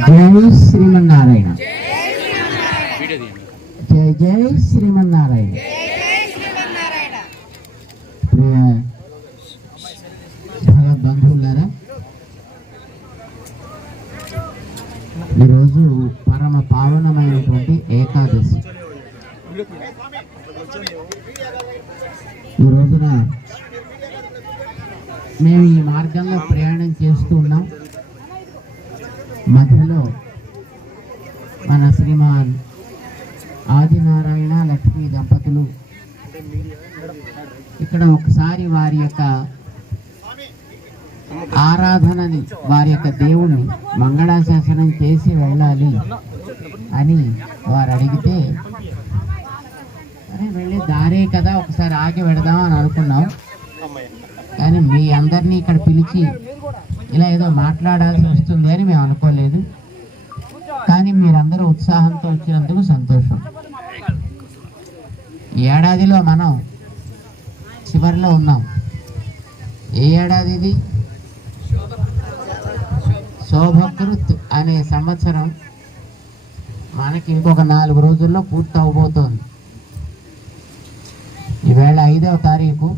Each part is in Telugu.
జై శ్రీమన్నారాయణ. జై జై శ్రీమన్నారాయణ. ప్రియ భగవద్బంధువులారా, ఈరోజు పరమ పావనమైనటువంటి ఏకాదశి. ఈ రోజున మేము ఈ మార్గంలో ప్రయాణం చేస్తూ ఉన్నాం. మధ్యలో మన శ్రీమాన్ ఆదినారాయణ లక్ష్మీ దంపతులు ఇక్కడ ఒకసారి వారి యొక్క ఆరాధనని, వారి యొక్క దేవుణ్ణి మంగళాశాసనం చేసి వెళ్ళాలి అని వారు అడిగితే, అరే వెళ్ళే దారే కదా, ఒకసారి ఆగి పెడదాం అని అనుకున్నాం. కానీ మీ అందరినీ ఇక్కడ పిలిచి ఇలా ఏదో మాట్లాడాల్సి వస్తుంది అని మేము అనుకోలేదు. కానీ మీరందరూ ఉత్సాహంతో వచ్చినందుకు సంతోషం. ఈ ఏడాదిలో మనం చివరిలో ఉన్నాం. ఏ ఏడాది ఇది? శోభకృత్ అనే సంవత్సరం మనకి ఇంకొక 4 రోజుల్లో పూర్తి అవబోతోంది. ఈవేళ 5వ తారీఖు,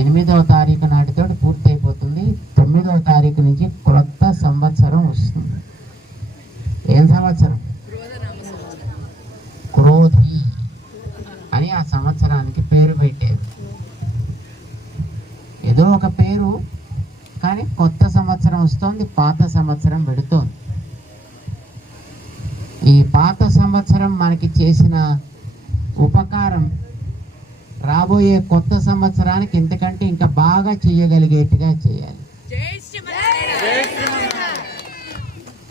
8వ తారీఖు నాటితో పూర్తి అయిపోతుంది. 9వ తారీఖు నుంచి క్రొత్త సంవత్సరం వస్తుంది. ఏం సంవత్సరం? క్రోధి అని ఆ సంవత్సరానికి పేరు పెట్టారు. ఏదో ఒక పేరు, కానీ కొత్త సంవత్సరం వస్తోంది, పాత సంవత్సరం పెడుతోంది. ఈ పాత సంవత్సరం మనకి చేసిన ఉపకారం రాబోయే కొత్త సంవత్సరానికి ఇంతకంటే ఇంకా బాగా చేయగలిగేట్టుగా చేయాలి.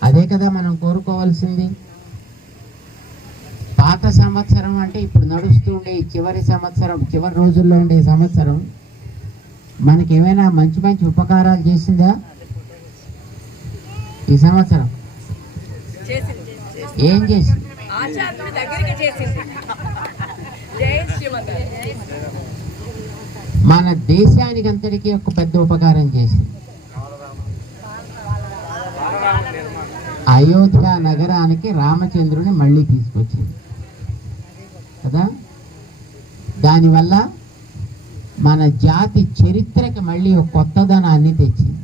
అదే కదా మనం కోరుకోవాల్సింది. పాత సంవత్సరం అంటే ఇప్పుడు నడుస్తూ ఉండే ఈ చివరి సంవత్సరం, చివరి రోజుల్లో ఉండే సంవత్సరం మనకి ఏమైనా మంచి మంచి ఉపకారాలు చేసిందా? ఈ సంవత్సరం ఏం చేసింది? మన దేశానికి అంతటికీ ఒక పెద్ద ఉపకారం చేసింది. అయోధ్య నగరానికి రామచంద్రుని మళ్ళీ తీసుకొచ్చింది కదా. దానివల్ల మన జాతి చరిత్రకి మళ్ళీ ఒక కొత్తదనాన్ని తెచ్చింది.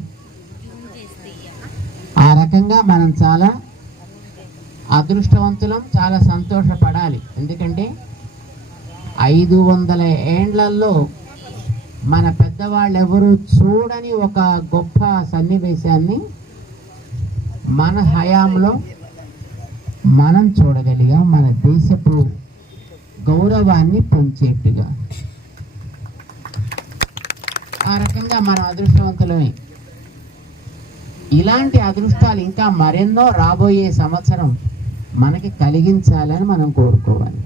ఆ రకంగా మనం చాలా అదృష్టవంతులం, చాలా సంతోషపడాలి. ఎందుకంటే 500 ఏండ్లలో మన పెద్దవాళ్ళు ఎవరు చూడని ఒక గొప్ప సన్నివేశాన్ని మన హయాంలో మనం చూడగలిగాం. మన దేశపు గౌరవాన్ని పెంచేట్టుగా. ఆ రకంగా మనం అదృష్టవంతులమే. ఇలాంటి అదృష్టాలు ఇంకా మరెన్నో రాబోయే సంవత్సరం మనకి కలిగించాలని మనం కోరుకోవాలి.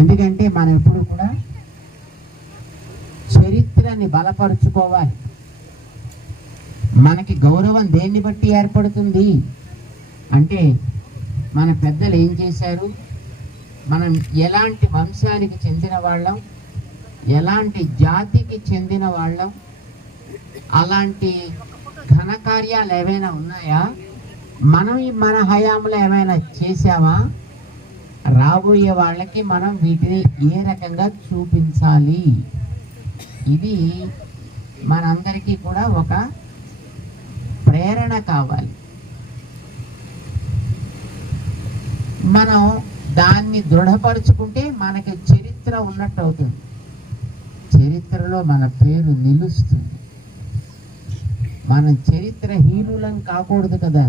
ఎందుకంటే మనం ఎప్పుడు కూడా చరిత్రని బలపరుచుకోవాలి. మనకి గౌరవం దేన్ని బట్టి ఏర్పడుతుంది అంటే మన పెద్దలు ఏం చేశారు, మనం ఎలాంటి వంశానికి చెందిన వాళ్ళం, ఎలాంటి జాతికి చెందిన వాళ్ళం, అలాంటి ఘనకార్యాలు ఏమైనా ఉన్నాయా, మనం మన హయాంలో ఏమైనా చేసామా, రాబోయే వాళ్ళకి మనం వీటిని ఏ రకంగా చూపించాలి, ఇది మనందరికీ కూడా ఒక ప్రేరణ కావాలి. మనం దాన్ని దృఢపరుచుకుంటే మనకి చరిత్ర ఉన్నట్టు అవుతుంది. చరిత్రలో మన పేరు నిలుస్తుంది. మనం చరిత్రహీనులం కాకూడదు కదా,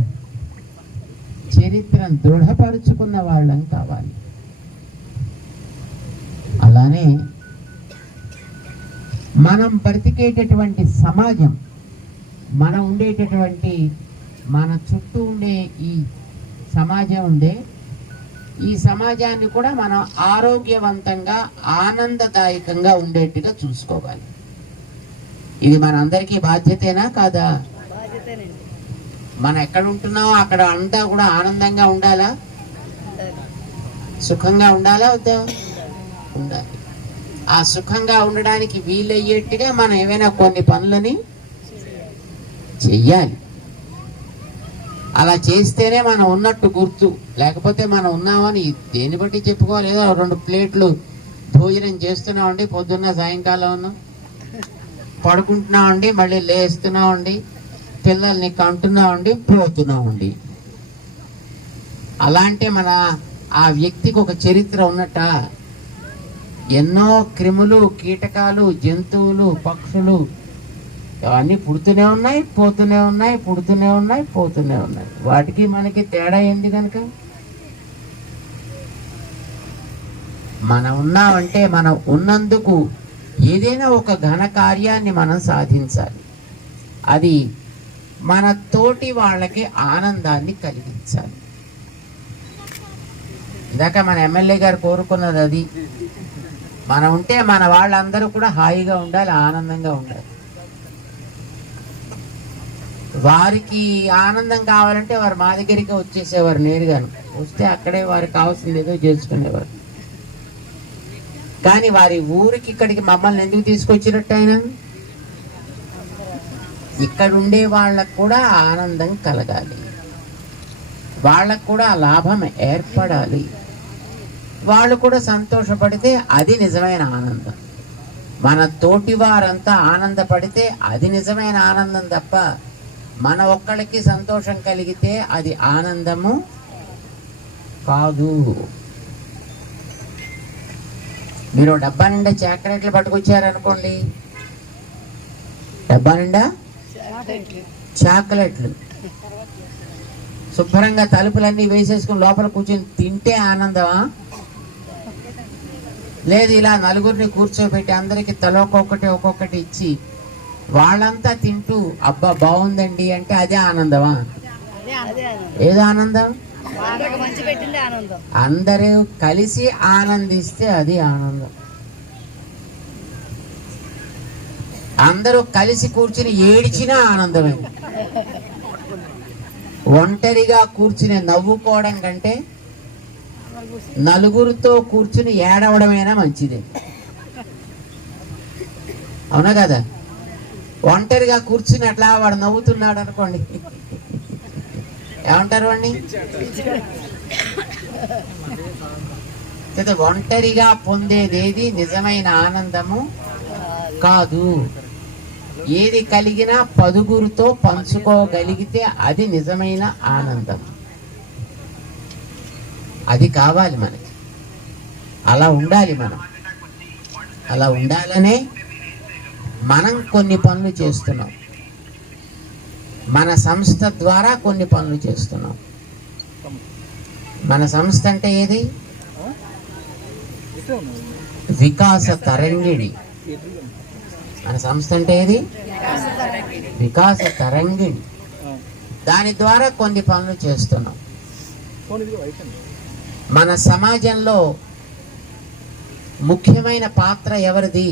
చరిత్రను దృఢపరుచుకున్న వాళ్ళం కావాలి. అలానే మనం బ్రతికేటటువంటి సమాజం, మనం ఉండేటటువంటి మన చుట్టూ ఉండే ఈ సమాజం ఉండే ఈ సమాజాన్ని కూడా మనం ఆరోగ్యవంతంగా, ఆనందదాయకంగా ఉండేట్టుగా చూసుకోవాలి. ఇది మన అందరికీ బాధ్యతేనా కాదా? మనం ఎక్కడ ఉంటున్నామో అక్కడ అంతా కూడా ఆనందంగా ఉండాలా, సుఖంగా ఉండాలా వద్దా? ఉండాలి. ఆ సుఖంగా ఉండడానికి వీలయ్యేట్టుగా మనం ఏమైనా కొన్ని పనులని చెయ్యాలి. అలా చేస్తేనే మనం ఉన్నట్టు గుర్తు. లేకపోతే మనం ఉన్నామని దేన్ని బట్టి చెప్పుకోవాలి? ఏదో 2 ప్లేట్లు భోజనం చేస్తున్నామండి, పొద్దున్న సాయంకాలం పడుకుంటున్నామండి, మళ్ళీ లేస్తున్నామండి, పిల్లల్ని కంటున్నామండి, పోతున్నామండి. అలాంటి మన ఆ వ్యక్తికి ఒక చరిత్ర ఉన్నట్ట. ఎన్నో క్రిములు, కీటకాలు, జంతువులు, పక్షులు అవన్నీ పుడుతూనే ఉన్నాయి, పోతూనే ఉన్నాయి, పుడుతూనే ఉన్నాయి, పోతూనే ఉన్నాయి. వాటికి మనకి తేడా ఏంది కనుక? మనం ఉన్నామంటే మనం ఉన్నందుకు ఏదైనా ఒక ఘన కార్యాన్ని మనం సాధించాలి. అది మన తోటి వాళ్ళకి ఆనందాన్ని కలిగించాలి. ఇందాక మన ఎమ్మెల్యే గారు కోరుకున్నది అది. మనం ఉంటే మన వాళ్ళందరూ కూడా హాయిగా ఉండాలి, ఆనందంగా ఉండాలి. వారికి ఆనందం కావాలంటే వారు మా దగ్గరికి వచ్చేసేవారు నేరుగాను. వస్తే అక్కడే వారికి కావాల్సింది ఏదో చేసుకునేవారు. కానీ వారి ఊరికి ఇక్కడికి మమ్మల్ని ఎందుకు తీసుకొచ్చినట్టు ఆయన? ఇక్కడ ఉండే వాళ్ళకు కూడా ఆనందం కలగాలి, వాళ్ళకు కూడా లాభం ఏర్పడాలి, వాళ్ళు కూడా సంతోషపడితే అది నిజమైన ఆనందం. మన తోటి వారంతా ఆనందపడితే అది నిజమైన ఆనందం తప్ప మన ఒక్కళ్ళకి సంతోషం కలిగితే అది ఆనందము కాదు. మీరు డబ్బా నిండా చాక్లెట్లు పట్టుకొచ్చారనుకోండి, డబ్బా నిండా చాక్లెట్లు శుభ్రంగా తలుపులన్నీ వేసేసుకుని లోపల కూర్చొని తింటే ఆనందమా? లేదు ఇలా నలుగురిని కూర్చోబెట్టి అందరికి తల ఒక్కొక్కటి ఇచ్చి వాళ్ళంతా తింటూ అబ్బా బాగుందండి అంటే అదే ఆనందమా? ఏదో ఆనందం? అందరూ కలిసి ఆనందిస్తే అది ఆనందం. అందరూ కలిసి కూర్చుని ఏడ్చినా ఆనందమే. ఒంటరిగా కూర్చుని నవ్వుకోవడం కంటే నలుగురితో కూర్చుని ఏడవడమైనా మంచిదే. అవునా కదా? ఒంటరిగా కూర్చుని అట్లా వాడు నవ్వుతున్నాడు అనుకోండి, ఏమంటారు వాడిని? ఒంటరిగా పొందేదేది నిజమైన ఆనందము కాదు. ఏది కలిగినా 10గురితో పంచుకోగలిగితే అది నిజమైన ఆనందం. అది కావాలి మనకి. అలా ఉండాలి మనం. అలా ఉండాలనే మనం కొన్ని పనులు చేస్తున్నాం. మన సంస్థ ద్వారా కొన్ని పనులు చేస్తున్నాం. మన సంస్థ అంటే ఏది? వికాస తరంగిణి. మన సంస్థ అంటే ఏది? వికాస తరంగిణి. దాని ద్వారా కొన్ని పనులు చేస్తున్నాం. మన సమాజంలో ముఖ్యమైన పాత్ర ఎవరిది?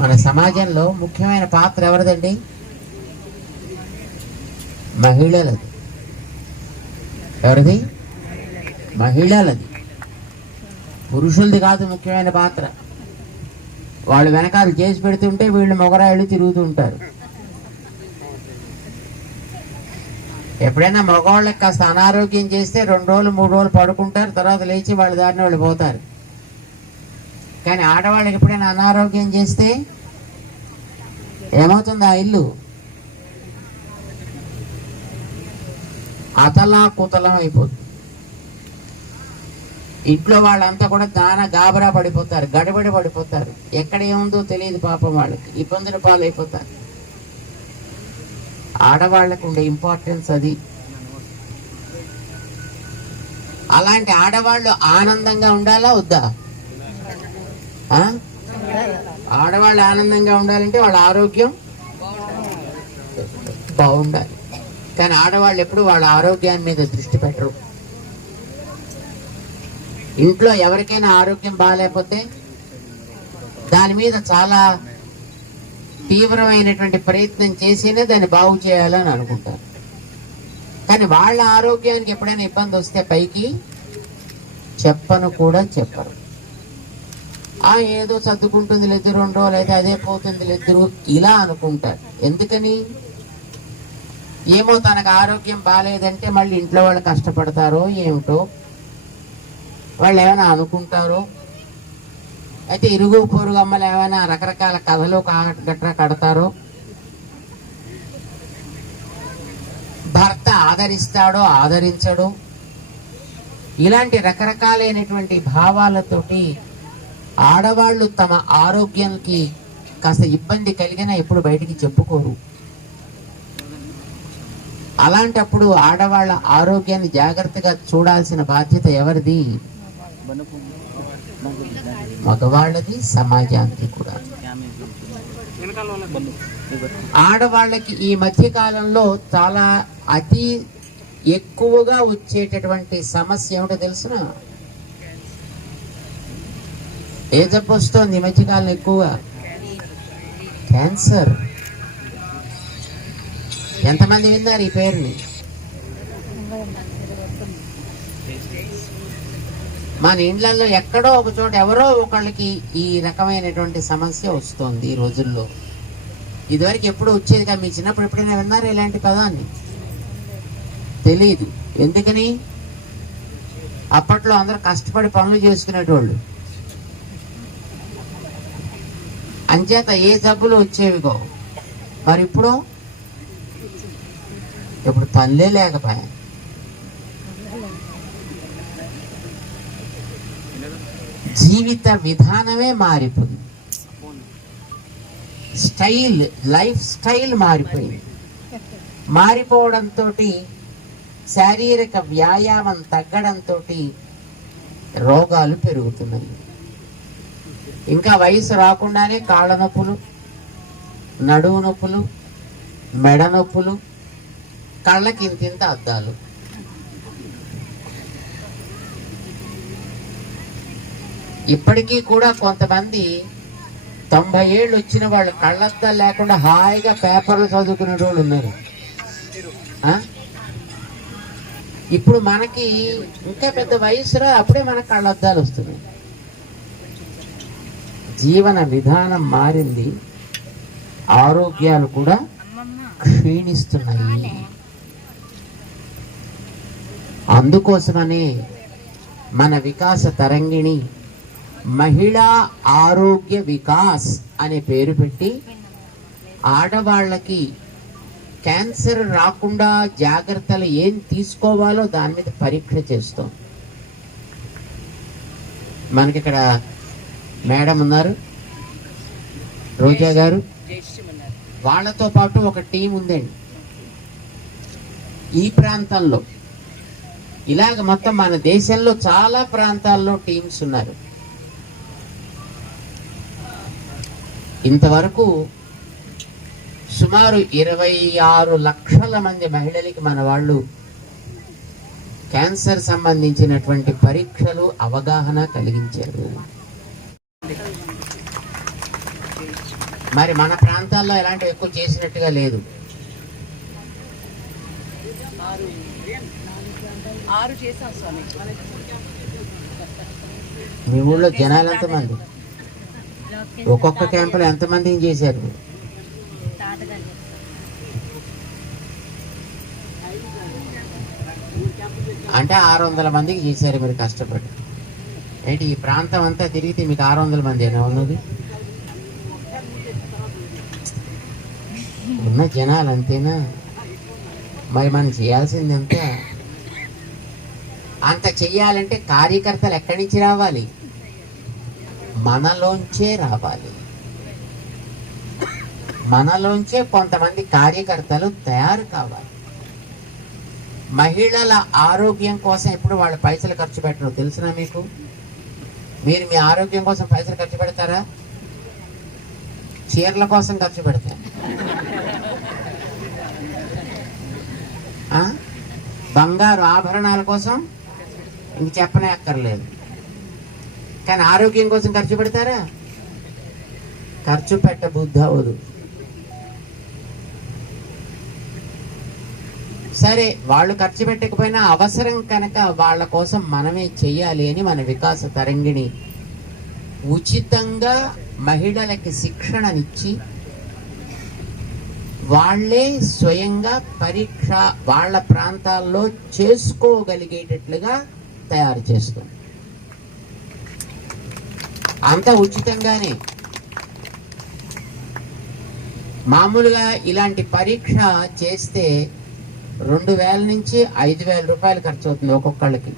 మన సమాజంలో ముఖ్యమైన పాత్ర ఎవరిదండి? మహిళలది. ఎవరిది? మహిళలది. పురుషులది కాదు ముఖ్యమైన పాత్ర. వాళ్ళు వెనకాల చేసి పెడుతుంటే వీళ్ళు మొగరాయిలు తిరుగుతూ ఉంటారు. ఎప్పుడైనా మగవాళ్ళకి కాస్త అనారోగ్యం చేస్తే 2 రోజులు 3 రోజులు పడుకుంటారు, తర్వాత లేచి వాళ్ళ దారిని వాళ్ళు పోతారు. కానీ ఆడవాళ్ళకి ఎప్పుడైనా అనారోగ్యం చేస్తే ఏమవుతుంది? ఆ ఇల్లు అతలా కుతలం అయిపోతుంది. ఇంట్లో వాళ్ళంతా కూడా గాబరా పడిపోతారు, గడబడి పడిపోతారు. ఎక్కడ ఏముందో తెలియదు పాపం, వాళ్ళకి ఇబ్బందుల పాలైపోతారు. ఆడవాళ్ళకు ఉండే ఇంపార్టెన్స్ అది. అలాంటి ఆడవాళ్ళు ఆనందంగా ఉండాలా వద్దా? ఆడవాళ్ళు ఆనందంగా ఉండాలంటే వాళ్ళ ఆరోగ్యం బాగుండాలి. కానీ ఆడవాళ్ళు ఎప్పుడు వాళ్ళ ఆరోగ్యాన్ని మీద దృష్టి పెట్టరు. ఇంట్లో ఎవరికైనా ఆరోగ్యం బాగాలేకపోతే దాని మీద చాలా తీవ్రమైనటువంటి ప్రయత్నం చేసినే దాన్ని బాగు చేయాలని అనుకుంటారు. కానీ వాళ్ళ ఆరోగ్యానికి ఎప్పుడైనా ఇబ్బంది వస్తే పైకి చెప్పను కూడా చెప్పరు. ఏదో సర్దుకుంటుంది లేదు 2 రోజులు అయితే అదే పోతుంది లేదు ఇలా అనుకుంటారు. ఎందుకని? ఏమో తనకు ఆరోగ్యం బాగాలేదంటే మళ్ళీ ఇంట్లో వాళ్ళు కష్టపడతారో ఏమిటో, వాళ్ళు ఏమైనా అనుకుంటారో, అయితే ఇరుగు పొరుగు అమ్మలు ఏమైనా రకరకాల కథలు గట్రా కడతారో, భర్త ఆదరిస్తాడో ఆదరించడో, ఇలాంటి రకరకాలైనటువంటి భావాలతోటి ఆడవాళ్ళు తమ ఆరోగ్యానికి కాస్త ఇబ్బంది కలిగినా ఎప్పుడు బయటికి చెప్పుకోరు. అలాంటప్పుడు ఆడవాళ్ళ ఆరోగ్యాన్ని జాగ్రత్తగా చూడాల్సిన బాధ్యత ఎవరిది? మగవాళ్ళది, సమాజానికి కూడా. ఆడవాళ్ళకి ఈ మధ్య కాలంలో చాలా అతి ఎక్కువగా వచ్చేటటువంటి సమస్య ఏమిటో తెలుసిన? ఏ జబ్బు వస్తుంది ఈ మధ్యకాలం ఎక్కువగా? క్యాన్సర్. ఎంతమంది విన్నారు ఈ పేరుని? మన ఇండ్లలో ఎక్కడో ఒక చోట ఎవరో ఒకళ్ళకి ఈ రకమైనటువంటి సమస్య వస్తుంది ఈ రోజుల్లో. ఇదివరకు ఎప్పుడు వచ్చేది కదా. మీ చిన్నప్పుడు ఎప్పుడైనా విన్నారా ఇలాంటి పదాన్ని? తెలీదు. ఎందుకని? అప్పట్లో అందరూ కష్టపడి పనులు చేసుకునేటోళ్ళు, అంచేత ఏ జబ్బులు వచ్చేవిగో. మరి ఇప్పుడు పనులే లేకపోయా. జీవిత విధానమే మారిపోయింది. లైఫ్ స్టైల్ మారిపోయింది. మారిపోవడంతో శారీరక వ్యాయామం తగ్గడంతో రోగాలు పెరుగుతున్నాయి. ఇంకా వయసు రాకుండానే కాళ్ళ నొప్పులు, నడుము నొప్పులు, మెడ నొప్పులు, కళ్ళకి ఇంతింత అద్దాలు. ఇప్పటికీ కూడా కొంతమంది 90 ఏళ్ళు వచ్చిన వాళ్ళు కళ్ళద్దాలు లేకుండా హాయిగా పేపర్లు చదువుకునే వాళ్ళు ఉన్నారు. ఇప్పుడు మనకి ఇంకా పెద్ద వయసులో అప్పుడే మనకు కళ్ళద్దాలు వస్తున్నాయి. జీవన విధానం మారింది, ఆరోగ్యాలు కూడా క్షీణిస్తున్నాయి. అందుకోసమనే మన వికాస తరంగిణి మహిళా ఆరోగ్య వికాస్ అనే పేరు పెట్టి ఆడవాళ్ళకి క్యాన్సర్ రాకుండా జాగ్రత్తలు ఏం తీసుకోవాలో దాని మీద పరీక్ష చేస్తాం. మనకి ఇక్కడ మేడం ఉన్నారు, రోజా గారు, వాళ్ళతో పాటు ఒక టీం ఉందండి ఈ ప్రాంతంలో. ఇలాగ మొత్తం మన దేశంలో చాలా ప్రాంతాల్లో టీమ్స్ ఉన్నారు. ఇంతవరకు సుమారు 26 లక్షల మంది మహిళలకి మన వాళ్ళు క్యాన్సర్ సంబంధించినటువంటి పరీక్షలు అవగాహన కలిగించారు. మరి మన ప్రాంతాల్లో ఎలాంటివి ఎక్కువ చేసినట్టుగా లేదు. మీ ఊళ్ళో జనాలు ఎంతమంది? ఒక్కొక్క క్యాంపులో ఎంతమందిని చేశారు? అంటే 600 మందికి చేశారు మీరు కష్టపడి. ఏంటి ఈ ప్రాంతం అంతా తిరిగితే మీకు 600 మంది అయినా ఉన్నది? ఉన్న జనాలు అంతేనా? మరి మనం చేయాల్సింది ఎంత? అంత చెయ్యాలంటే కార్యకర్తలు ఎక్కడి నుంచి రావాలి? మనలోంచే రావాలి. మనలోంచే కొంతమంది కార్యకర్తలు తయారు కావాలి. మహిళల ఆరోగ్యం కోసం ఎప్పుడు వాళ్ళ పైసలు ఖర్చు పెట్టరు తెలుసునా మీకు? మీరు మీ ఆరోగ్యం కోసం పైసలు ఖర్చు పెడతారా? చీరల కోసం ఖర్చు పెడతారు, బంగారు ఆభరణాల కోసం ఇంక చెప్పనే అక్కర్లేదు. కానీ ఆరోగ్యం కోసం ఖర్చు పెడతారా? ఖర్చు పెట్ట బుద్ధి అవ్వదు. సరే, వాళ్ళు ఖర్చు పెట్టకపోయినా అవసరం కనుక వాళ్ళ కోసం మనమే చెయ్యాలి అని మన వికాస తరంగిణి ఉచితంగా మహిళలకి శిక్షణనిచ్చి వాళ్ళే స్వయంగా పరీక్ష వాళ్ళ ప్రాంతాల్లో చేసుకోగలిగేటట్లుగా తయారు చేస్తుంది. అంతా ఉచితంగానే. మామూలుగా ఇలాంటి పరీక్ష చేస్తే 2000 నుంచి 5000 రూపాయలు ఖర్చు అవుతుంది ఒక్కొక్కళ్ళకి.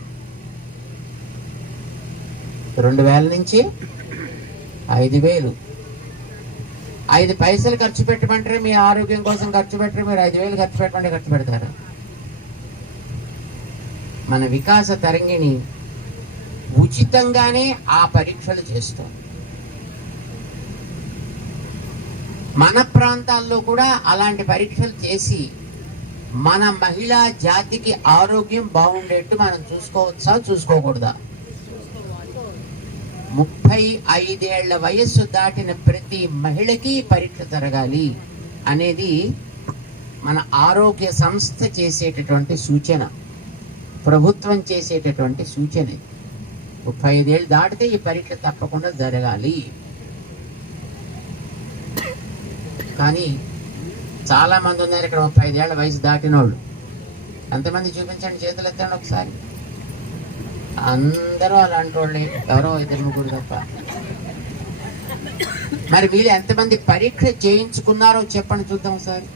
2000 నుంచి 5000. 5 పైసలు ఖర్చు పెట్టమంటారు, మీ ఆరోగ్యం కోసం ఖర్చు పెట్టరు. మీరు 5000 ఖర్చు పెట్టమంటే ఖర్చు పెడతారు. మన వికాస తరంగిణి ఉచితంగానే ఆ పరీక్షలు చేస్తాం. మన ప్రాంతాల్లో కూడా అలాంటి పరీక్షలు చేసి మన మహిళా జాతికి ఆరోగ్యం బాగుండేట్టు మనం చూసుకోవచ్చా, చూసుకోకూడదా? 35 ఏళ్ల వయస్సు దాటిన ప్రతి మహిళకి పరీక్ష జరగాలి అనేది మన ఆరోగ్య సంస్థ చేసేటటువంటి సూచన, ప్రభుత్వం చేసేటటువంటి సూచన. 35 ఏళ్ళు దాటితే ఈ పరీక్ష తప్పకుండా జరగాలి. కానీ చాలా మంది ఉన్నారు ఇక్కడ 35 ఏళ్ల వయసు దాటిన వాళ్ళు. ఎంతమంది చూపించండి, చేతులు ఎత్తండి ఒకసారి. అందరూ అలాంటి వాళ్ళే, ఎవరో 2-3 తప్ప. మరి వీళ్ళు ఎంతమంది పరీక్ష చేయించుకున్నారో చెప్పండి చూద్దాం ఒకసారి.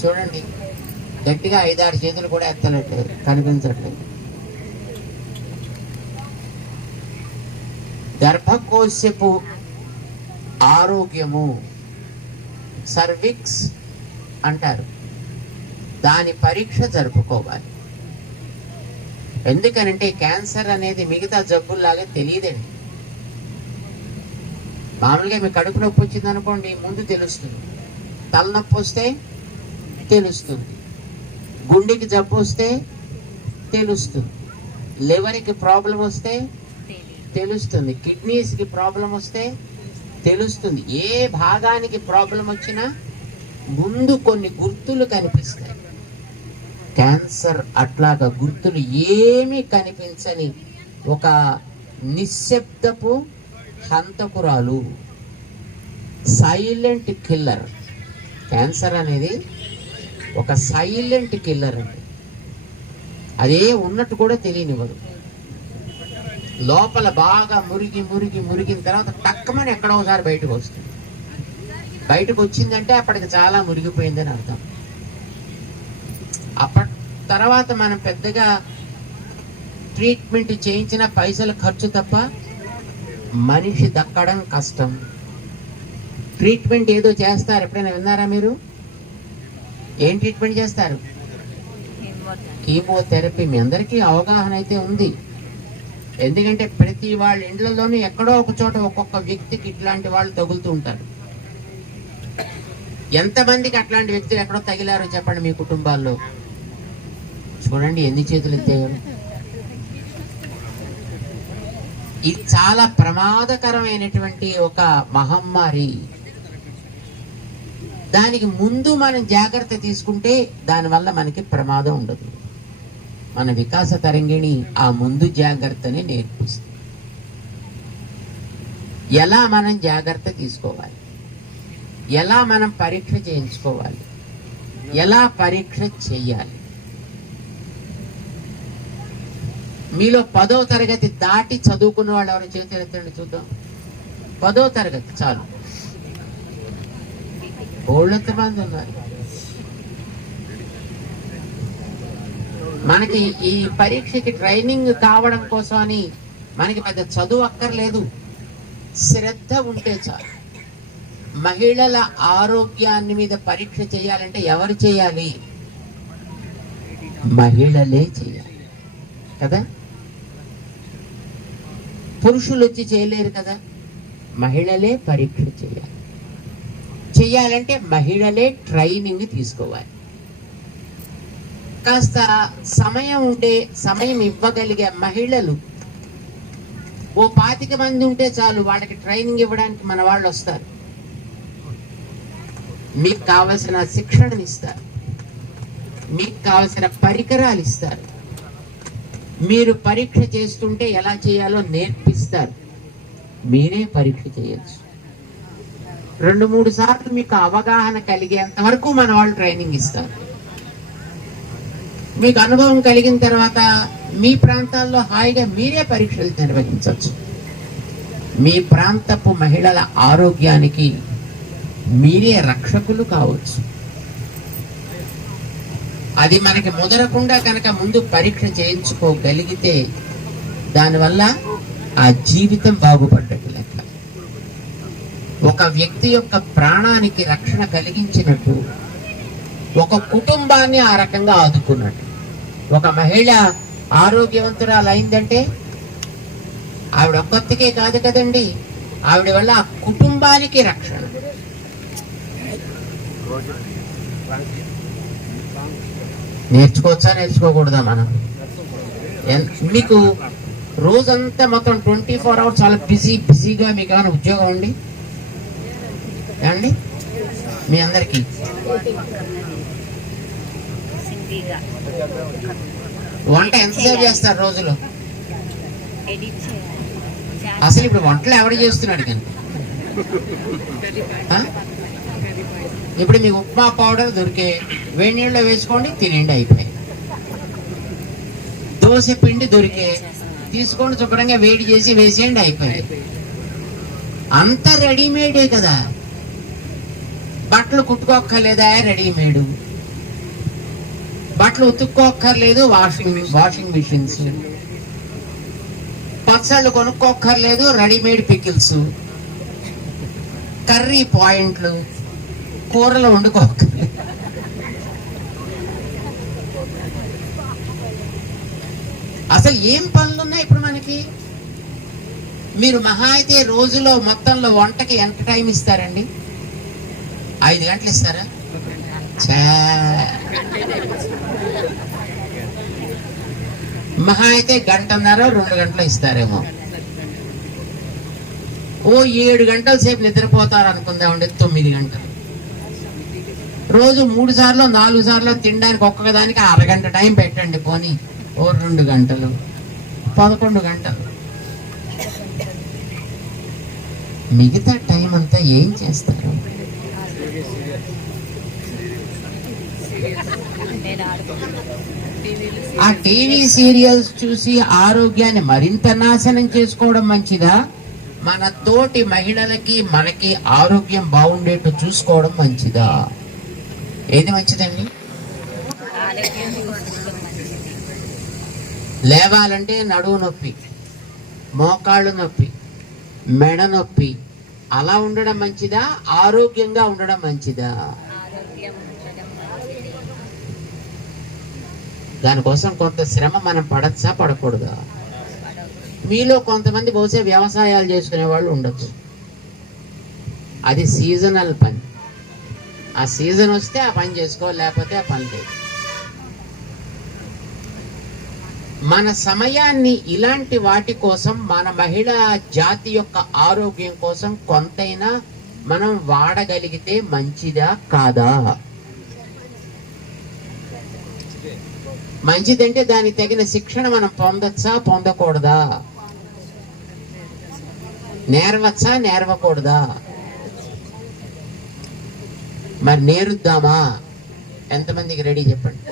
చూడండి, గట్టిగా 5-6 చేతులు కూడా ఎత్తనట్లేదు, కనిపించట్లేదు. గర్భకోశపు ఆరోగ్యము, సర్విక్స్ అంటారు, దాని పరీక్ష జరుపుకోవాలి. ఎందుకనంటే క్యాన్సర్ అనేది మిగతా జబ్బుల్లాగా తెలియదండి. మామూలుగా మీ కడుపు నొప్పి వచ్చింది అనుకోండి, ముందు తెలుస్తుంది. తలనొప్పి వస్తే తెలుస్తుంది, గుండెకి జబ్బు వస్తే తెలుస్తుంది, లివర్కి ప్రాబ్లం వస్తే తెలుస్తుంది, కిడ్నీస్కి ప్రాబ్లం వస్తే తెలుస్తుంది. ఏ భాగానికి ప్రాబ్లం వచ్చినా ముందు కొన్ని గుర్తులు కనిపిస్తాయి. క్యాన్సర్ అట్లాగా గుర్తులు ఏమీ కనిపించని ఒక నిశ్శబ్దపు హంతకురాలు, సైలెంట్ కిల్లర్. క్యాన్సర్ అనేది ఒక సైలెంట్ కిల్లర్ అండి. అదే ఉన్నట్టు కూడా తెలియనివ్వదు. లోపల బాగా మురిగిన తర్వాత టక్కమని ఎక్కడో ఒకసారి బయటకు వస్తుంది. బయటకు వచ్చిందంటే అప్పటికి చాలా మురిగిపోయిందని అర్థం. అప్పటి తర్వాత మనం పెద్దగా ట్రీట్మెంట్ చేయించిన పైసలు ఖర్చు తప్ప మనిషి దక్కడం కష్టం. ట్రీట్మెంట్ ఏదో చేస్తారు, ఎప్పుడైనా విన్నారా మీరు? ఏం ట్రీట్మెంట్ చేస్తారు? కీమోథెరపీ. మీ అందరికీ అవగాహన అయితే ఉంది. ఎందుకంటే ప్రతి వాళ్ళ ఇండ్లలోనూ ఎక్కడో ఒక చోట ఒక్కొక్క వ్యక్తికి ఇట్లాంటి వాళ్ళు తగులుతూ ఉంటారు. ఎంతమందికి అట్లాంటి వ్యక్తులు ఎక్కడో తగిలారో చెప్పండి మీ కుటుంబాల్లో. చూడండి ఎన్ని చేతులు ఎత్తాయో. ఇది చాలా ప్రమాదకరమైనటువంటి ఒక మహమ్మారి. దానికి ముందు మనం జాగ్రత్త తీసుకుంటే దానివల్ల మనకి ప్రమాదం ఉండదు. మన వికాస తరంగిణి ఆ ముందు జాగ్రత్తని నేర్పిస్తుంది. ఎలా మనం జాగ్రత్త తీసుకోవాలి, ఎలా మనం పరీక్ష చేయించుకోవాలి, ఎలా పరీక్ష చేయాలి. మీలో 10వ తరగతి దాటి చదువుకున్న వాళ్ళు ఎవరైనా చేతులు ఎత్తండి చూద్దాం. 10వ తరగతి చాలు. బోళ్ళంత మంది ఉన్నారు. మనకి ఈ పరీక్షకి ట్రైనింగ్ కావడం కోసం అని మనకి పెద్ద చదువు అక్కర్లేదు, శ్రద్ధ ఉంటే చాలు. మహిళల ఆరోగ్యాన్ని మీద పరీక్ష చేయాలంటే ఎవరు చేయాలి? మహిళలే చేయాలి కదా. పురుషులు వచ్చి చేయలేరు కదా. మహిళలే పరీక్ష చేయాలి. చేయాలంటే మహిళలే ట్రైనింగ్ తీసుకోవాలి. కాస్త సమయం ఇవ్వగలిగే మహిళలు ఓ 25 మంది ఉంటే చాలు. వాళ్ళకి ట్రైనింగ్ ఇవ్వడానికి మన వాళ్ళు వస్తారు. మీకు కావలసిన శిక్షణని ఇస్తారు, మీకు కావలసిన పరికరాలు ఇస్తారు, మీరు పరీక్ష చేస్తుంటే ఎలా చేయాలో నేర్పిస్తారు, మీరే పరీక్ష చేయొచ్చు. 2-3 సార్లు మీకు అవగాహన కలిగేంత వరకు మన వాళ్ళు ట్రైనింగ్ ఇస్తారు. మీకు అనుభవం కలిగిన తర్వాత మీ ప్రాంతాల్లో హాయిగా మీరే పరీక్షలు నిర్వహించవచ్చు. మీ ప్రాంతపు మహిళల ఆరోగ్యానికి మీరే రక్షకులు కావచ్చు. అది మనకి ముదరకుండా కనుక ముందు పరీక్ష చేయించుకోగలిగితే దానివల్ల ఆ జీవితం బాగుపడ్డట్టు లెక్క. ఒక వ్యక్తి యొక్క ప్రాణానికి రక్షణ కలిగించినట్టు, ఒక కుటుంబాన్ని ఆ రకంగా ఆదుకున్నట్టు. ఒక మహిళ ఆరోగ్యవంతురాలు అయిందంటే ఆవిడ ఒక్కతికే కాదు కదండి, ఆవిడ వల్ల ఆ కుటుంబానికి రక్షణ. నేర్చుకోవచ్చా నేర్చుకోకూడదా మనం? మీకు రోజంతా మొత్తం 24 hours చాలా బిజీగా మీకు ఏమైనా ఉద్యోగం ఉండి ఏమండి మీ అందరికీ? వంట ఎంతసేపు చేస్తారు రోజులో? అసలు ఇప్పుడు వంటలు ఎవరు చేస్తున్నాడు కానీ? ఇప్పుడు మీకు ఉప్మా పౌడర్ దొరికే, వేడి నీళ్ళలో వేసుకోండి తినండి, అయిపోయి. దోశ పిండి దొరికే, తీసుకోండి శుభ్రంగా వేడి చేసి వేసేయండి, అయిపోయి. అంత రెడీమేడే కదా. బట్టలు కుట్టుకోక్కర్లేదా? రెడీమేడ్. బట్టలు ఉతుక్కోక్కర్లేదు, వాషింగ్ మిషన్స్. పచ్చళ్ళు కొనుక్కోక్కర్లేదు, రెడీమేడ్ పికిల్స్. కర్రీ పాయింట్లు, కూరలు వండుకోక్కర్లేదు. అసలు ఏం పనులు ఉన్నాయి ఇప్పుడు మనకి? మీరు మహా అయితే రోజులో మొత్తంలో వంటకి ఎంత టైం ఇస్తారండి? 5 గంటలు ఇస్తారా? మహా అయితే 1.5 2 గంటలు ఇస్తారేమో. ఓ 7 గంటల సేపు నిద్రపోతారు అనుకుందామండి, 9 గంటలు. రోజు 3 సార్లు 4 సార్లు తినడానికి ఒక్కొక్కదానికి అరగంట టైం పెట్టండి, పోనీ ఓ 2 గంటలు, 11 గంటలు. మిగతా టైం అంతా ఏం చేస్తారు? ఆ టీవీ సీరియల్స్ చూసి ఆరోగ్యాన్ని మరింత నాశనం చేసుకోవడం మంచిదా, మన తోటి మహిళలకి మనకి ఆరోగ్యం బాగుండేట్టు చూసుకోవడం మంచిదా? ఏది మంచిదండి? లేవాలంటే నడువు నొప్పి, మోకాళ్ళు నొప్పి, మెడ నొప్పి, అలా ఉండడం మంచిదా, ఆరోగ్యంగా ఉండడం మంచిదా? దానికోసం కొంత శ్రమ మనం పడచ్చా పడకూడదా? మీలో కొంతమంది బహుశా వ్యవసాయాలు చేసుకునే వాళ్ళు ఉండొచ్చు. అది సీజనల్ పని. ఆ సీజన్ వస్తే ఆ పని చేసుకోవాలి, లేకపోతే ఆ పని లేదు. మన సమయాన్ని ఇలాంటి వాటి కోసం, మన మహిళా జాతి యొక్క ఆరోగ్యం కోసం కొంతైనా మనం వాడగలిగితే మంచిదా కాదా? మంచిదంటే దానికి తగిన శిక్షణ మనం పొందొచ్చా పొందకూడదా? నేర్వచ్చా నేర్వకూడదా? మరి నేరుద్దామా? ఎంతమందికి రెడీ చెప్పండి?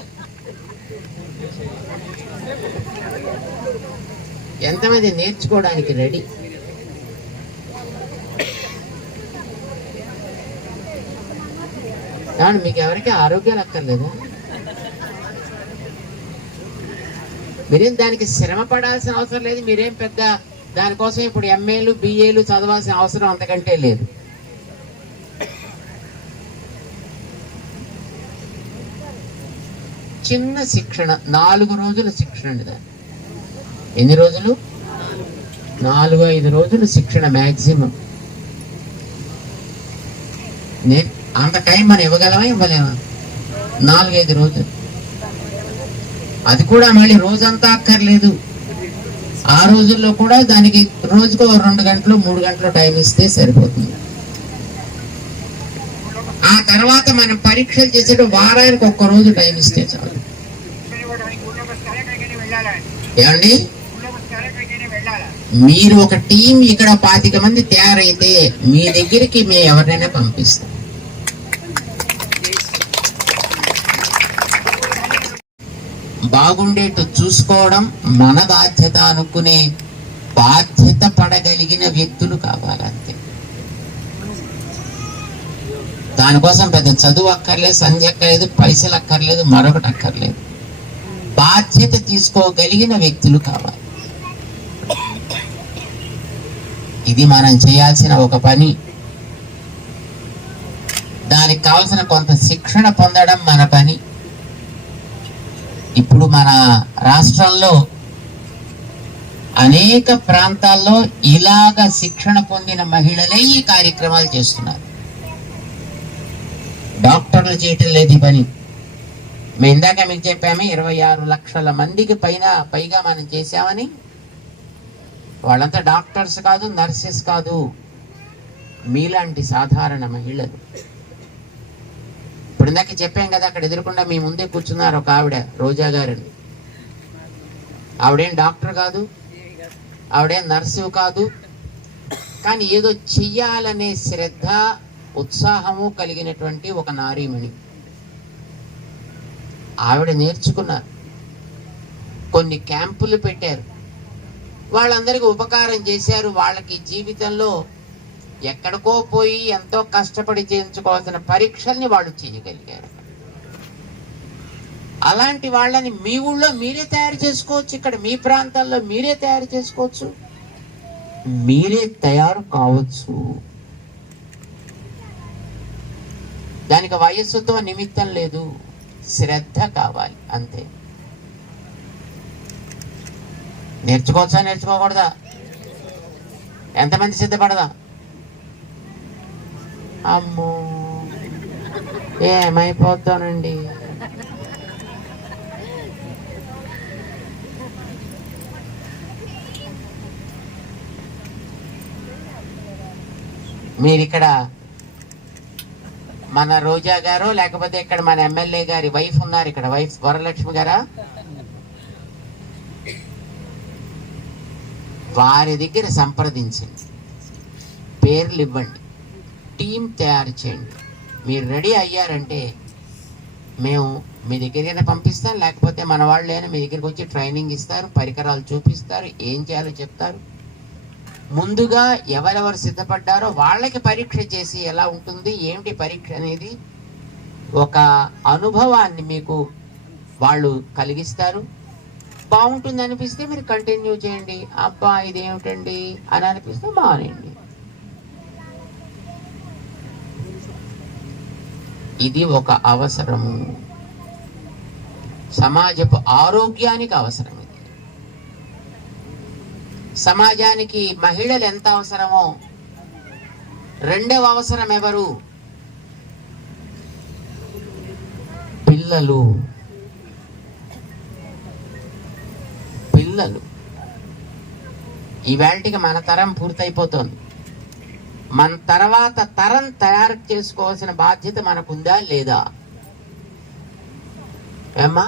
ఎంతమంది నేర్చుకోవడానికి రెడీ? కాబట్టి మీకు ఎవరికి ఆరోగ్యాలు అక్కర్లేదా? మీరేం దానికి శ్రమ పడాల్సిన అవసరం లేదు. మీరేం పెద్ద దానికోసం ఇప్పుడు ఎంఏలు బిఏలు చదవాల్సిన అవసరం అంతకంటే లేదు. చిన్న శిక్షణ, 4 రోజుల శిక్షణ అండి. దాన్ని ఎన్ని రోజులు? 4-5 రోజులు శిక్షణ మ్యాక్సిమం. అంత టైం మనం ఇవ్వగలమా ఇవ్వలేమా? 4-5 రోజులు. అది కూడా మళ్ళీ రోజంతా అక్కర్లేదు. ఆ రోజుల్లో కూడా దానికి రోజుకో 2 గంటలు 3 గంటలు టైం ఇస్తే సరిపోతుంది. ఆ తర్వాత మనం పరీక్షలు చేసేట వారానికి 1 రోజు టైం ఇస్తే చాలు. ఏమండి, మీరు ఒక టీం ఇక్కడ 25 మంది తయారైతే మీ దగ్గరికి మేము ఎవరైనా పంపిస్తాం. బాగుండేట్టు చూసుకోవడం మన బాధ్యత అనుకునే బాధ్యత పడగలిగిన వ్యక్తులు కావాలంతే. దానికోసం పెద్ద చదువు అక్కర్లేదు, సంధ్య అక్కర్లేదు, పైసలు అక్కర్లేదు, మరొకటి అక్కర్లేదు. బాధ్యత తీసుకోగలిగిన వ్యక్తులు కావాలి. ఇది మనం చేయాల్సిన ఒక పని. దానికి కావలసిన కొంత శిక్షణ పొందడం మన పని. ఇప్పుడు మన రాష్ట్రంలో అనేక ప్రాంతాల్లో ఇలాగ శిక్షణ పొందిన మహిళలే ఈ కార్యక్రమాలు చేస్తున్నారు. డాక్టర్లు చేయటం లేదు ఈ పని. మేము ఇందాక మీకు చెప్పాము 26 లక్షల మందికి పైగా మనం చేశామని. వాళ్ళంతా డాక్టర్స్ కాదు, నర్సెస్ కాదు, మీలాంటి సాధారణ మహిళలు. ఇప్పుడు ఇందాక చెప్పాం కదా, అక్కడ ఎదురుకుండా మీ ముందే కూర్చున్నారు ఒక ఆవిడ, రోజా గారని. ఆవిడేం డాక్టర్ కాదు, ఆవిడేం నర్సు కాదు, కానీ ఏదో చెయ్యాలనే శ్రద్ధ, ఉత్సాహము కలిగినటువంటి ఒక నారీమణి. ఆవిడ నేర్చుకున్నారు, కొన్ని క్యాంపులు పెట్టారు, వాళ్ళందరికీ ఉపకారం చేశారు. వాళ్ళకి జీవితంలో ఎక్కడికో పోయి ఎంతో కష్టపడి చేయించుకోవాల్సిన పరీక్షల్ని వాళ్ళు చేయగలిగారు. అలాంటి వాళ్ళని మీ ఊళ్ళో మీరే తయారు చేసుకోవచ్చు, ఇక్కడ మీ ప్రాంతాల్లో మీరే తయారు చేసుకోవచ్చు, మీరే తయారు కావచ్చు. దానికి వయస్సుతో నిమిత్తం లేదు, శ్రద్ధ కావాలి అంతే. నేర్చుకోవచ్చా, నేర్చుకోకూడదా? ఎంతమంది సిద్ధపడదా? అమ్మో ఏమైపోతానండి. మీరిక్కడ మన రోజా గారు, లేకపోతే ఇక్కడ మన ఎమ్మెల్యే గారి వైఫ్ ఉన్నారు, ఇక్కడ వైఫ్ వరలక్ష్మి గారా, వారి దగ్గర సంప్రదించండి, పేర్లు ఇవ్వండి, టీం తయారు చేయండి. మీరు రెడీ అయ్యారంటే మేము మీ దగ్గరైనా పంపిస్తాం, లేకపోతే మన వాళ్ళైనా మీ దగ్గరికి వచ్చి ట్రైనింగ్ ఇస్తారు, పరికరాలు చూపిస్తారు, ఏం చేయాలో చెప్తారు. ముందుగా ఎవరెవరు సిద్ధపడ్డారో వాళ్ళకి పరీక్ష చేసి ఎలా ఉంటుంది ఏమిటి పరీక్ష అనేది ఒక అనుభవాన్ని మీకు వాళ్ళు కలిగిస్తారు. బాగుంటుంది అనిపిస్తే మీరు కంటిన్యూ చేయండి, అబ్బా ఇదేమిటండి అని అనిపిస్తే మానేయండి. ఇది ఒక అవసరము, సమాజపు ఆరోగ్యానికి అవసరం. సమాజానికి మహిళలు ఎంత అవసరమో రెండవ అవసరం ఎవరు? పిల్లలు. పిల్లలు ఈవేళకి మన తరం పూర్తయిపోతుంది. మన తర్వాత తరం తయారు చేసుకోవాల్సిన బాధ్యత మనకుందా లేదా? ఏమ్మా,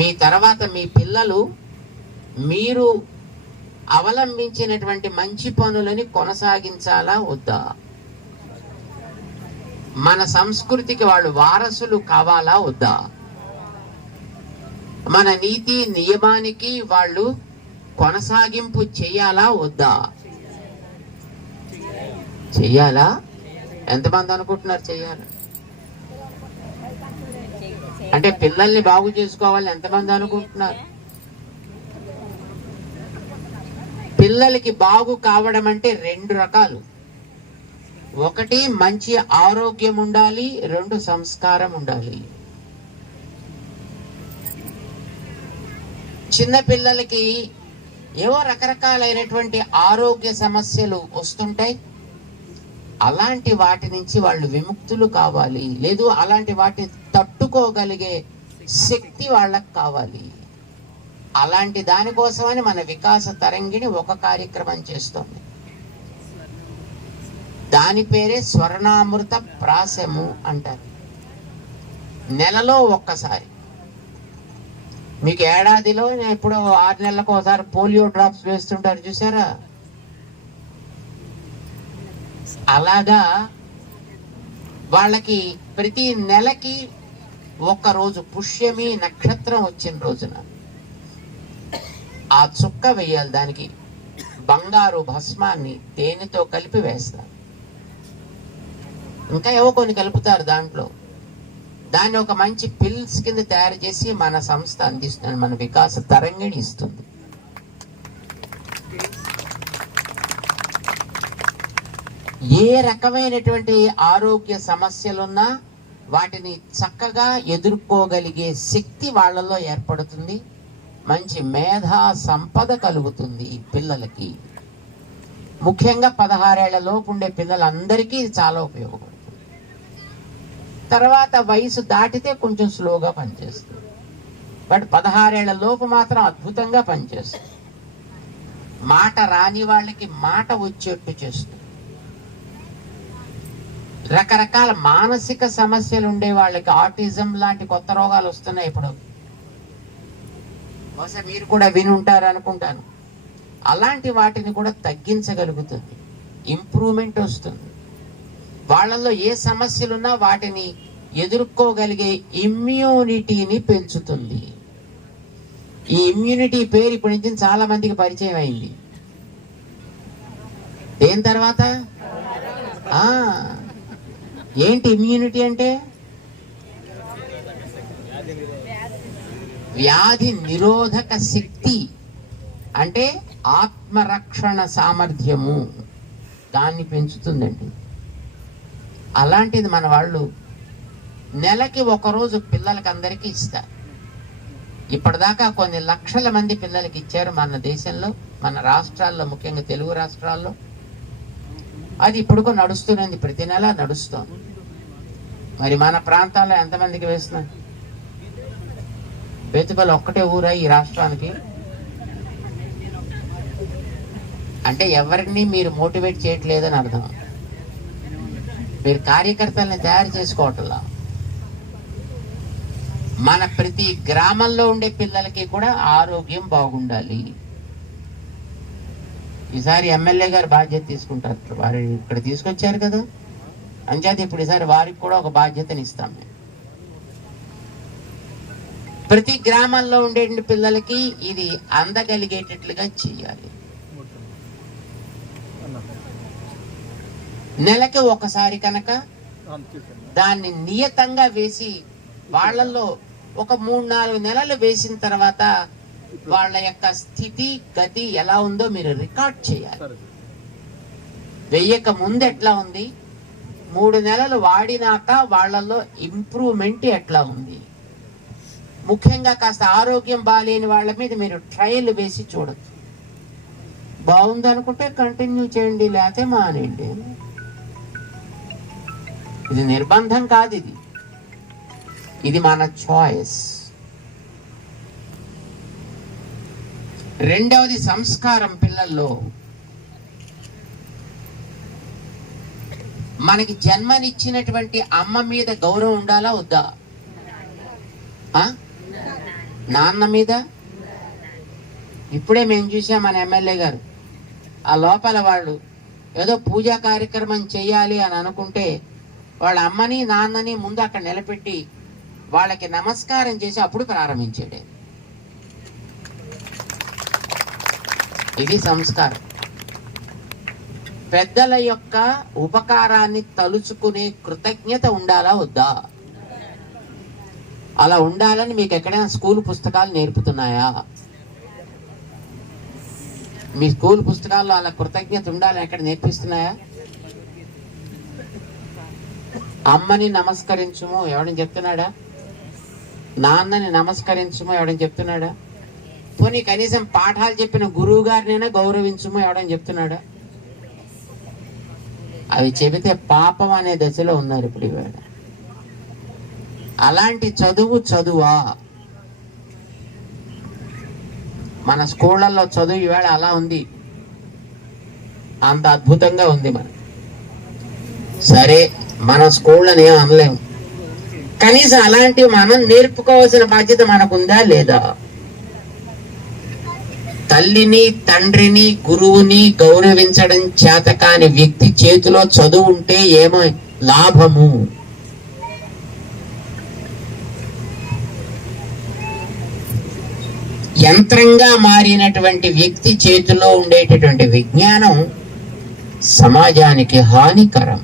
మీ తర్వాత మీ పిల్లలు మీరు అవలంబించినటువంటి మంచి పనులని కొనసాగించాలా వద్దా? మన సంస్కృతికి వాళ్ళు వారసులు కావాలా వద్దా? మన నీతి నియమానికి వాళ్ళు కొనసాగింపు చేయాలా వద్దా? చెయ్యాలా? ఎంతమంది అనుకుంటున్నారు చెయ్యాలి అంటే? పిల్లల్ని బాగు చేసుకోవాలని ఎంతమంది అనుకుంటున్నారు? పిల్లలకి బాగు కావడం అంటే 2 రకాలు. ఒకటి మంచి ఆరోగ్యం ఉండాలి, 2 సంస్కారం ఉండాలి. చిన్న పిల్లలకి ఏవో రకరకాలైనటువంటి ఆరోగ్య సమస్యలు వస్తుంటాయి. అలాంటి వాటి నుంచి వాళ్ళు విముక్తులు కావాలి, లేదు అలాంటి వాటిని తట్టుకోగలిగే శక్తి వాళ్ళకి కావాలి. అలాంటి దానికోసమని మన వికాస తరంగిణి ఒక కార్యక్రమం చేస్తుంది. దాని పేరే స్వర్ణామృత ప్రాశము అంటారు. నెలలో ఒక్కసారి మీకు ఏడాదిలో ఎప్పుడో 6 నెలలకు ఒకసారి పోలియో డ్రాప్స్ వేస్తుంటారు చూసారా? అలాగా వాళ్ళకి ప్రతి నెలకి ఒక్కరోజు పుష్యమి నక్షత్రం వచ్చిన రోజున ఆ చుక్క వేయాలి. దానికి బంగారు భస్మాన్ని తేనెతో కలిపి వేస్తారు. ఇంకా ఏవో కొన్ని కలుపుతారు దాంట్లో. దాన్ని ఒక మంచి పిల్స్ కింద తయారు చేసి మన సంస్థ అందిస్తుంది, మన వికాస తరంగిణి ఇస్తుంది. ఏ రకమైనటువంటి ఆరోగ్య సమస్యలున్నా వాటిని చక్కగా ఎదుర్కోగలిగే శక్తి వాళ్ళలో ఏర్పడుతుంది. మంచి మేధా సంపద కలుగుతుంది ఈ పిల్లలకి. ముఖ్యంగా 16 ఏళ్ల లోపు ఉండే పిల్లలందరికీ చాలా ఉపయోగపడుతుంది. తర్వాత వయసు దాటితే కొంచెం స్లోగా పనిచేస్తుంది, బట్ 16 ఏళ్ల లోపు మాత్రం అద్భుతంగా పనిచేస్తుంది. మాట రాని వాళ్ళకి మాట వచ్చేట్టు చేస్తుంది. రకరకాల మానసిక సమస్యలు ఉండే వాళ్ళకి, ఆటిజం లాంటి కొత్త రోగాలు వస్తున్నాయి ఇప్పుడు. బహుశా మీరు కూడా విని ఉంటారు అనుకుంటాను. అలాంటి వాటిని కూడా తగ్గించగలుగుతుంది, ఇంప్రూవ్మెంట్ వస్తుంది. వాళ్ళల్లో ఏ సమస్యలున్నా వాటిని ఎదుర్కోగలిగే ఇమ్యూనిటీని పెంచుతుంది. ఈ ఇమ్యూనిటీ పేరు ఇప్పటి నుంచి చాలా మందికి పరిచయం అయింది. దేని తర్వాత ఏంటి ఇమ్యూనిటీ అంటే? వ్యాధి నిరోధక శక్తి అంటే ఆత్మరక్షణ సామర్థ్యము, దాన్ని పెంచుతుందండి. అలాంటిది మన వాళ్ళు నెలకి ఒకరోజు పిల్లలకి అందరికీ ఇస్తారు. ఇప్పటిదాకా కొన్ని లక్షల మంది పిల్లలకి ఇచ్చారు మన దేశంలో, మన రాష్ట్రాల్లో, ముఖ్యంగా తెలుగు రాష్ట్రాల్లో. అది ఇప్పుడు నడుస్తున్నది, ప్రతి నెల నడుస్తుంది. మరి మన ప్రాంతాల్లో ఎంతమందికి వేస్తున్నారు? బేతుపల్లి ఒక్కటే ఊరా ఈ రాష్ట్రానికి? అంటే ఎవరిని మీరు మోటివేట్ చేయట్లేదని అర్థం. మీరు కార్యకర్తల్ని తయారు చేసుకోవట్లా. మన ప్రతి గ్రామంలో ఉండే పిల్లలకి కూడా ఆరోగ్యం బాగుండాలి. ఈసారి ఎమ్మెల్యే గారు బాధ్యత తీసుకుంటారు. వారు ఇక్కడ తీసుకొచ్చారు కదా, అంచేత ఇప్పుడు ఈసారి వారికి కూడా ఒక బాధ్యతని ఇస్తాం. ప్రతి గ్రామంలో ఉండే పిల్లలకి ఇది అందగలిగేటట్లుగా చేయాలి. నెలకి ఒకసారి కనుక దాన్ని నియతంగా వేసి వాళ్ళల్లో ఒక 3-4 నెలలు వేసిన తర్వాత వాళ్ళ యొక్క స్థితి గతి ఎలా ఉందో మీరు రికార్డ్ చేయాలి. వెయ్యక ముందు ఎట్లా ఉంది, 3 నెలలు వాడినాక వాళ్ళల్లో ఇంప్రూవ్మెంట్ ఎట్లా ఉంది. ముఖ్యంగా కాస్త ఆరోగ్యం బాగాలేని వాళ్ళ మీద మీరు ట్రయల్ వేసి చూడొచ్చు. బాగుందనుకుంటే కంటిన్యూ చేయండి, లేకపోతే మానేయండి. ఇది నిర్బంధం కాదు, ఇది మన చాయిస్. రెండవది సంస్కారం. పిల్లల్లో మనకి జన్మనిచ్చినటువంటి అమ్మ మీద గౌరవం ఉండాలా వద్దా? నాన్న మీద? ఇప్పుడే మేము చూసాం మన ఎమ్మెల్యే గారు, ఆ లోపల వాళ్ళు ఏదో పూజా కార్యక్రమం చేయాలి అని అనుకుంటే వాళ్ళ అమ్మని నాన్నని ముందు అక్కడ నిలబెట్టి వాళ్ళకి నమస్కారం చేసి అప్పుడు ప్రారంభించాడు. ఇది సంస్కారం. పెద్దల యొక్క ఉపకారాన్ని తలుచుకునే కృతజ్ఞత ఉండాలా వద్దా? అలా ఉండాలని మీకు ఎక్కడైనా స్కూల్ పుస్తకాలు నేర్పుతున్నాయా? మీ స్కూల్ పుస్తకాల్లో అలా కృతజ్ఞత ఉండాలని ఎక్కడ నేర్పిస్తున్నాయా? అమ్మని నమస్కరించుము ఎవడని చెప్తున్నాడా? నాన్నని నమస్కరించుము ఎవడని చెప్తున్నాడా? పోనీ కనీసం పాఠాలు చెప్పిన గురువు గారినైనా గౌరవించుము ఎవడని చెప్తున్నాడా? అవి చెబితే పాపం అనే దశలో ఉన్నారు ఇప్పుడు ఇవాళ. అలాంటి చదువా? మన స్కూళ్ళల్లో చదువు ఇవాళ అలా ఉంది, అంత అద్భుతంగా ఉంది. సరే, మన స్కూళ్ళని అనలేము, కనీసం అలాంటివి మనం నేర్పుకోవాల్సిన బాధ్యత మనకుందా లేదా? తల్లిని, తండ్రిని, గురువుని గౌరవించడం చేతకాని వ్యక్తి చేతిలో చదువు ఉంటే ఏమో లాభము? యంత్రంగా మారినటువంటి వ్యక్తి చేతిలో ఉండేటటువంటి విజ్ఞానం సమాజానికి హానికరం.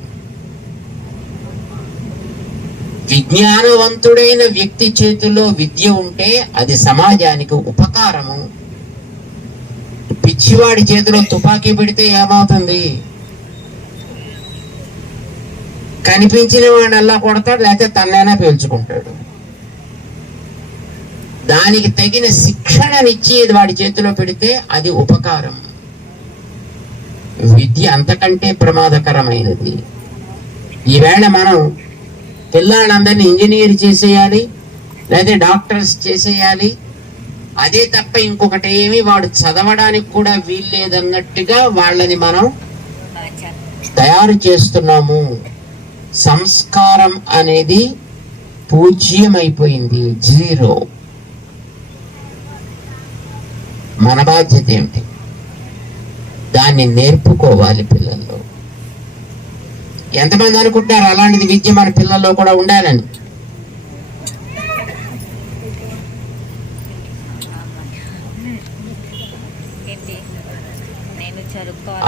విజ్ఞానవంతుడైన వ్యక్తి చేతిలో విద్య ఉంటే అది సమాజానికి ఉపకారము. పిచ్చివాడి చేతిలో తుపాకీ పెడితే ఏమవుతుంది? కనిపించిన వాడల్లా కొడతాడు, లేకపోతే తన్నైనా పేల్చుకుంటాడు. దానికి తగిన శిక్షణనిచ్చి వాడి చేతిలో పెడితే అది ఉపకారం. విద్య అంతకంటే ప్రమాదకరమైనది. ఈవేళ మనం పిల్లలందరినీ ఇంజనీర్ చేసేయాలి, లేదా డాక్టర్స్ చేసేయాలి, అదే తప్ప ఇంకొకటి ఏమి వాడు చదవడానికి కూడా వీల్లేదన్నట్టుగా వాళ్ళని మనం తయారు చేస్తున్నాము. సంస్కారం అనేది పూజ్యమైపోయింది, జీరో. మన బాధ్యత ఏమిటి? దాన్ని నేర్పుకోవాలి పిల్లల్లో. ఎంతమంది అనుకుంటారు అలాంటిది విద్య మన పిల్లల్లో కూడా ఉండాలని?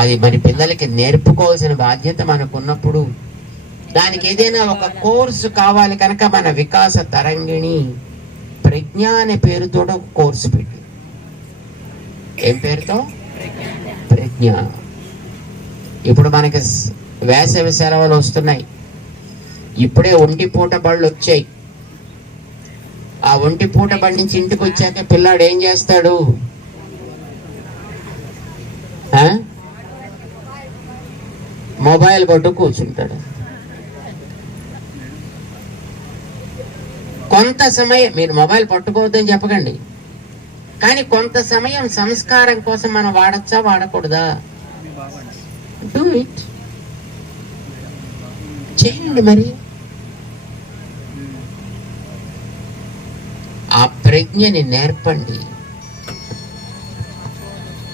అది మరి పిల్లలకి నేర్పుకోవాల్సిన బాధ్యత మనకున్నప్పుడు దానికి ఏదైనా ఒక కోర్సు కావాలి కనుక మన వికాస తరంగిణి ప్రజ్ఞ అనే పేరుతో ఒక కోర్సు పెట్టి. ఏం పేరుతో? ప్రజ్ఞ. ఇప్పుడు మనకి వేసవి సెలవులు వస్తున్నాయి. ఇప్పుడే ఒంటిపూట బళ్ళు వచ్చాయి. ఆ ఒంటిపూట బడి నుంచి ఇంటికి వచ్చాక పిల్లాడు ఏం చేస్తాడు? మొబైల్ పట్టు కూర్చుంటాడు. కొంత సమయం మీరు మొబైల్ పట్టుకోవద్దని చెప్పకండి, కానీ కొంత సమయం సంస్కారం కోసం మనం వాడచ్చా వాడకూడదా? డూ ఇట్, చేయండి. మరి ఆ ప్రజ్ఞని నేర్పండి,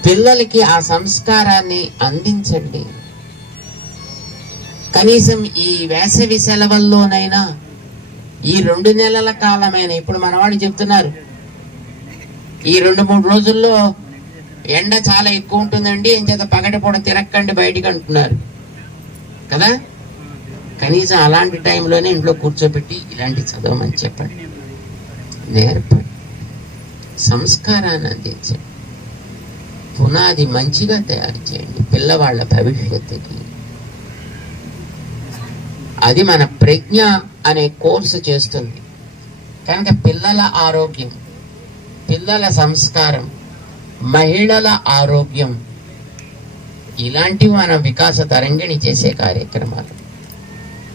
పిల్లలకి ఆ సంస్కారాన్ని అందించండి. కనీసం ఈ వేసవి సెలవుల్లోనైనా, ఈ 2 నెలల కాలమైన, ఇప్పుడు మనవాళ్ళు చెప్తున్నారు ఈ 2-3 రోజుల్లో ఎండ చాలా ఎక్కువ ఉంటుందండి, ఏం చేత పగటిపూట తిరక్కండి బయటికి అంటున్నారు కదా. కనీసం అలాంటి టైంలోనే ఇంట్లో కూర్చోబెట్టి ఇలాంటి చదవమని చెప్పండి, నేర్పండి, సంస్కారాన్ని అందించండి, పునాది మంచిగా తయారు చేయండి పిల్లవాళ్ళ భవిష్యత్తుకి. అది మన ప్రజ్ఞ అనే కోర్సు చేస్తుంది. కనుక పిల్లల ఆరోగ్యం, పిల్లల సంస్కారం, మహిళల ఆరోగ్యం, ఇలాంటివి మన వికాస తరంగిణి చేసే కార్యక్రమాలు.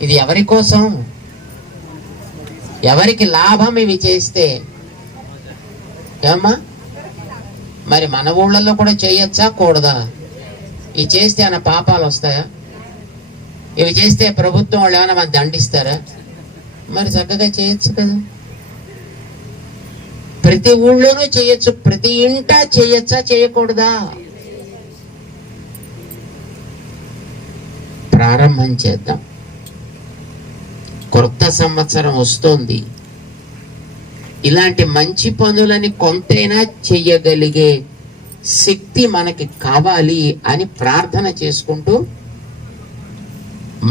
ఇది ఎవరి కోసం? ఎవరికి లాభం ఇవి చేస్తే? ఏమ్మా, మరి మన ఊళ్ళల్లో కూడా చేయొచ్చా కూడదా? ఇవి చేస్తే ఏమైనా పాపాలు వస్తాయా? ఇవి చేస్తే ప్రభుత్వం వాళ్ళు ఏమైనా మనకు దండిస్తారా? మరి చక్కగా చేయొచ్చు కదా. ప్రతి ఊళ్ళోనూ చేయొచ్చు, ప్రతి ఇంటా చేయొచ్చా చేయకూడదా? ప్రారంభం చేద్దాం. కొత్త సంవత్సరం వస్తోంది. ఇలాంటి మంచి పనులని కొంతైనా చెయ్యగలిగే శక్తి మనకి కావాలి అని ప్రార్థన చేసుకుంటూ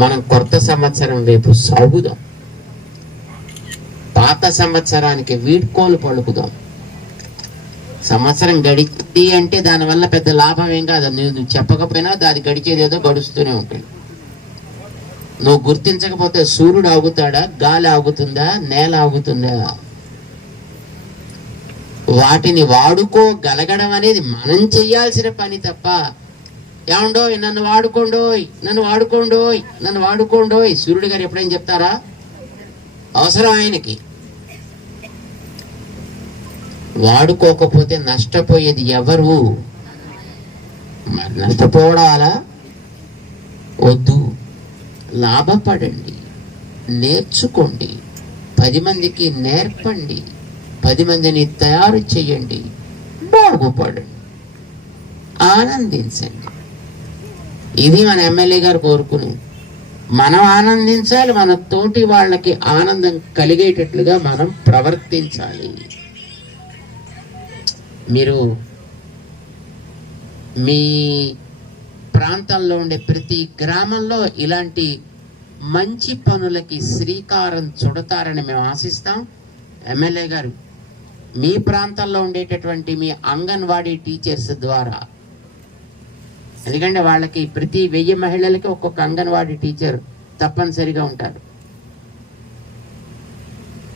మనం కొత్త సంవత్సరం వైపు సాగుదాం. పాత సంవత్సరానికి వీడ్కోలు పలుకుదాం. సంవత్సరం గడిచింది అంటే దానివల్ల పెద్ద లాభం ఏం కాదు. నువ్వు చెప్పకపోయినా దాని గడిచేదేదో గడుస్తూనే ఉంటుంది. నువ్వు గుర్తించకపోతే సూర్యుడు ఆగుతాడా? గాలి ఆగుతుందా? నేల ఆగుతుందా? వాటిని వాడుకోగలగడం అనేది మనం చెయ్యాల్సిన పని తప్ప, ఏమండోయ్ నన్ను వాడుకోండోయ్, నన్ను వాడుకోండోయ్, నన్ను వాడుకోండోయ్ సూర్యుడు గారు ఎప్పుడైనా చెప్తారా? అవసరం ఆయనకి. వాడుకోకపోతే నష్టపోయేది ఎవరు? నష్టపోవడాలా? వద్దు, లాభపడండి, నేర్చుకోండి, 10 మందికి నేర్పండి, 10 మందిని తయారు చేయండి, బాగుపడండి. ఆనందించండి. ఇది మన ఎమ్మెల్యే గారు కోరుకునేది. మనం ఆనందించాలి, మన తోటి వాళ్ళకి ఆనందం కలిగేటట్లుగా మనం ప్రవర్తించాలి. మీరు మీ ప్రాంతంలో ఉండే ప్రతి గ్రామంలో ఇలాంటి మంచి పనులకి శ్రీకారం చుడతారని మేము ఆశిస్తాం. ఎమ్మెల్యే గారు, మీ ప్రాంతంలో ఉండేటటువంటి మీ అంగన్వాడీ టీచర్స్ ద్వారా, ఎందుకంటే వాళ్ళకి ప్రతి 1000 మహిళలకి ఒక్కొక్క అంగన్వాడీ టీచర్ తప్పనిసరిగా ఉంటారు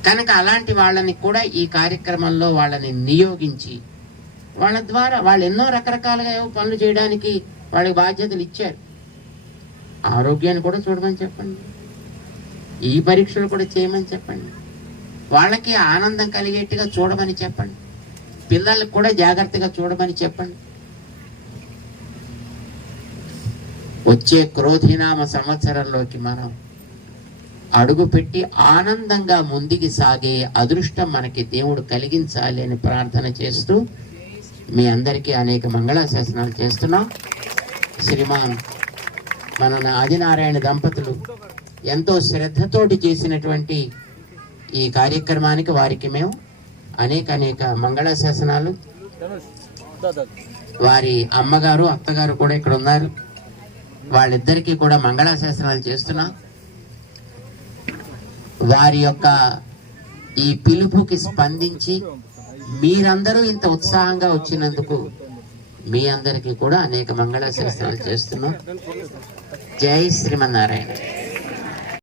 కనుక అలాంటి వాళ్ళని కూడా ఈ కార్యక్రమంలో వాళ్ళని నియోగించి వాళ్ళ ద్వారా వాళ్ళు ఎన్నో రకరకాలుగా పనులు చేయడానికి వాళ్ళకి బాధ్యతలు ఇచ్చారు. ఆరోగ్యాన్ని కూడా చూడమని చెప్పండి, ఈ పరీక్షలు కూడా చేయమని చెప్పండి, వాళ్ళకి ఆనందం కలిగేట్టుగా చూడమని చెప్పండి, పిల్లలకు కూడా జాగ్రత్తగా చూడమని చెప్పండి. వచ్చే క్రోధినామ సంవత్సరంలోకి మనం అడుగుపెట్టి ఆనందంగా ముందుకు సాగే అదృష్టం మనకి దేవుడు కలిగించాలి అని ప్రార్థన చేస్తూ మీ అందరికీ అనేక మంగళాశాసనాలు చేస్తున్నాం. శ్రీమాన్ మన ఆదినారాయణ దంపతులు ఎంతో శ్రద్ధతోటి చేసినటువంటి ఈ కార్యక్రమానికి వారికి మేము అనేక మంగళాశాసనాలు, వారి అమ్మగారు అత్తగారు కూడా ఇక్కడ ఉన్నారు, వాళ్ళిద్దరికీ కూడా మంగళాశాసనాలు చేస్తున్నాం. వారి యొక్క ఈ పిలుపుకి స్పందించి మీరందరూ ఇంత ఉత్సాహంగా వచ్చినందుకు మీ అందరికీ కూడా అనేక మంగళాశాసనాలు చేస్తున్నాం. జై శ్రీమన్నారాయణ.